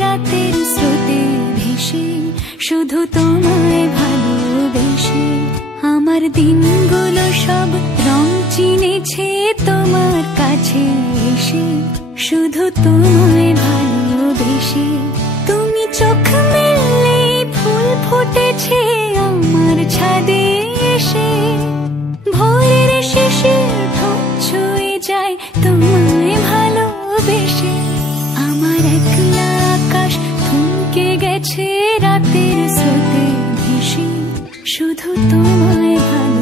রাতের স্রোতে ভেসে, শুধু তোমায় ভালোবেসে। আমার দিনগুলো সব রং চিনেছে তোমার কাছে এসে, শুধু তোমায় ভালোবেসে। তুমি চোখ মেললে ফুল ফুটেছে আমার ছাদে এসে, ভোরের শেষে ঢোক ছুঁয়ে যায় তোমায় ভালোবেসে। আমার একলা আকাশ থমকে গেছে রাতের স্রোতে ভেসে, শুধু তোমায় ভালো